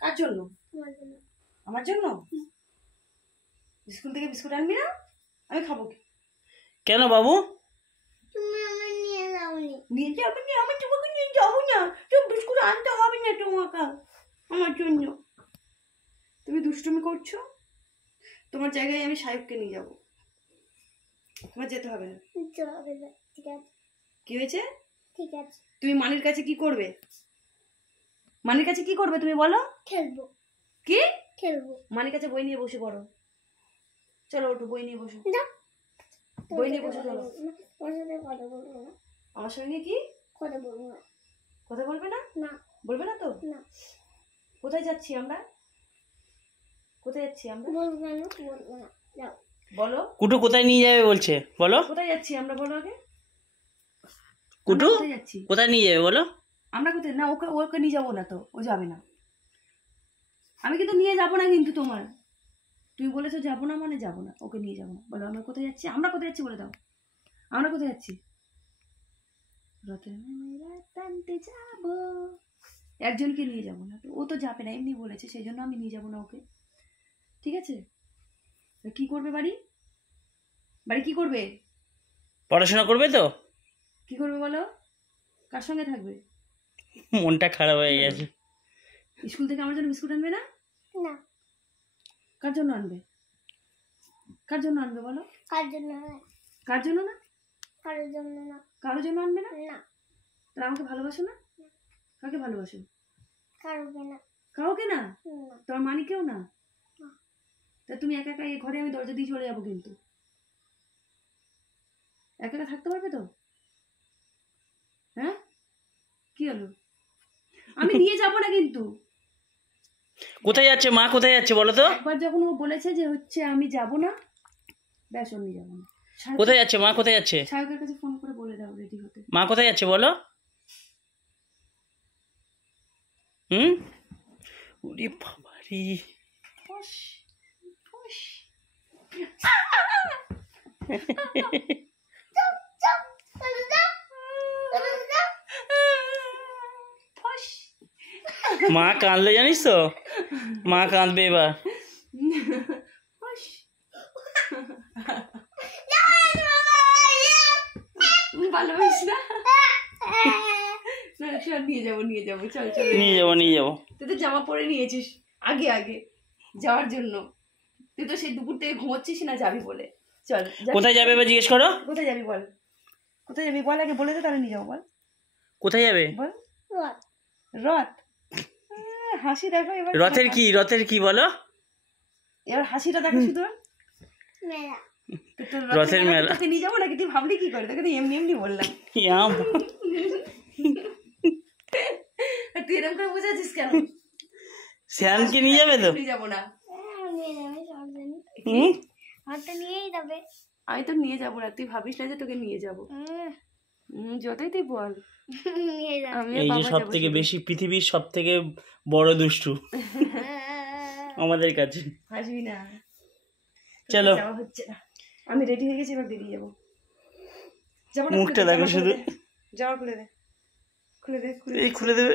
কার জন্য? আমার জন্য? স্কুল থেকে বিস্কুট আনবি না? আমি খাবো কি? কেন বাবু? তুমি আমাকে নিয়ে যাওনি। নিয়ে যাবো না? আমি তোমাকে নিয়ে যাবো না। তুমি বিস্কুট আনতে হবে না তোমাকে আমার জন্য। তুমি দুষ্টুমি করছো। তোমার জায়গায় আমি সাহেবকে নিয়ে যাবো। তোমার যেতে হবে না। ঠিক আছে। কি হয়েছে? ঠিক আছে। তুমি মানির কাছে কি করবে? মানির কাছে কি করবে তুমি বলো? খেলবো। কি খেলবো? মানির কাছে বই নিয়ে বসে পড়ো। চলো ওঠো, বই নিয়ে বসো। বই নিয়ে বসে চলো। আমার সঙ্গে কি কথা বলবো না? কথা বলবে না? না বলবে না তো? না। কোথায় যাচ্ছি আমরা? কোথায় যাচ্ছি আমরা? বলবো না, বলবো না। যাও বলো। কুটু কোথায় নিয়ে যাবে বলছে? বলো কোথায় যাচ্ছি আমরা, বলো আগে। কুটু কোথায় নিয়ে যাবে বলো? আমরা কোথায় না, ওকে ওকে নিয়ে যাবো না তো, ও যাবে না। আমি কিন্তু নিয়ে যাবো না কিন্তু তোমার। তুমি বলেছো যাবো না মানে যাবো না, ওকে নিয়ে যাবো না। বলো আমরা কোথায় যাচ্ছি? আমরা কোথায় যাচ্ছি বলে দাও। আমরা কোথায় যাচ্ছি? রথের মেলা টানতে যাবো। একজনকে নিয়ে যাবো না তো, ও তো যাবে না, এমনি বলেছে, সেই জন্য আমি নিয়ে যাবো না ওকে। ঠিক আছে? কি করবে বাড়ি? বাড়ি কি করবে? পড়াশোনা করবে তো? কি করবে বলো? কার সঙ্গে থাকবে? মনটা খারাপ হয়ে গেছে। স্কুল থেকে আমার জন্য বিস্কুট আনবে না? না। কার জন্য আনবে? কার জন্য আনবে বলো? কার জন্য না? কার জন্য না? কারোর জন্য না। কারোর জন্য আনবে না? না। তাহলে আমাকে ভালোবাসো না? কাকে ভালোবাসো? কাউকে না। কাউকে না? তোমার মানিকেও না? তা তুমি একা একা এই ঘরে আমি দরজা দিয়ে চলে যাবো কিন্তু। একা একা থাকতে পারবে তো? হ্যাঁ কি হলো? আমি নিয়ে যাবো না কিন্তু। কোথায় যাচ্ছে মা? কোথায় যাচ্ছে বলো তো? একবার যখন ও বলেছে যে হচ্ছে আমি যাবো না, ব্যাস ও নিয়ে যাবো না। কোথায় যাচ্ছে মা? কোথায় যাচ্ছে? সাহেবের কাছে ফোন করে বলে দাও রেডি হতে। মা কোথায় যাচ্ছে বলো? ওরে বাবারে। মা কাঁদলে জানিস তো? মা কাঁদবে এবার। ভালোবাসিস না? নিয়ে যাবো নিয়ে যাবো, চল চল নিয়ে যাবো নিয়ে যাবো। তুই তো জামা পরে নিয়েছিস আগে আগে যাওয়ার জন্য। তুই তো সেই দুপুর থেকে ঘুমোচ্ছিস না যাবি বলে। চল। কোথায় যাবে এবার জিজ্ঞেস করো? কোথায় যাবি বল? কোথায় যাবি বল আগে, বলে দে তাহলে নিয়ে যাবো। বল কোথায় যাবে? বল। রথ। হাসি দেখো এবার। রথের কি? রথের কি বলো? এবার হাসিটা দেখো শুধু। মেলা। রথের মেলা। তোকে নিয়ে যাবো নাকি? তুই ভাবলি কি করে? তোকে তো এমনি এমনি বললাম। তুই এরকম করে বোঝাচ্ছিস কেন? শ্যানকে নিয়ে যাবে তো? নিয়ে যাবো না। নিয়েই যাবে। আমি তো নিয়ে যাবো না, তুই ভাবিস না যে তোকে নিয়ে যাবো। যতই তুই বল। এই যে সব থেকে বেশি পৃথিবীর সব থেকে বড় দুষ্টু আমাদের কাছে। হাসবি না। চলো হচ্ছে না, আমি রেডি হয়ে গেছি, এবার বেরিয়ে যাবো। মুখটা দেখো শুধু। জামা খুলে দে, খুলে দে, খুলে দেবে।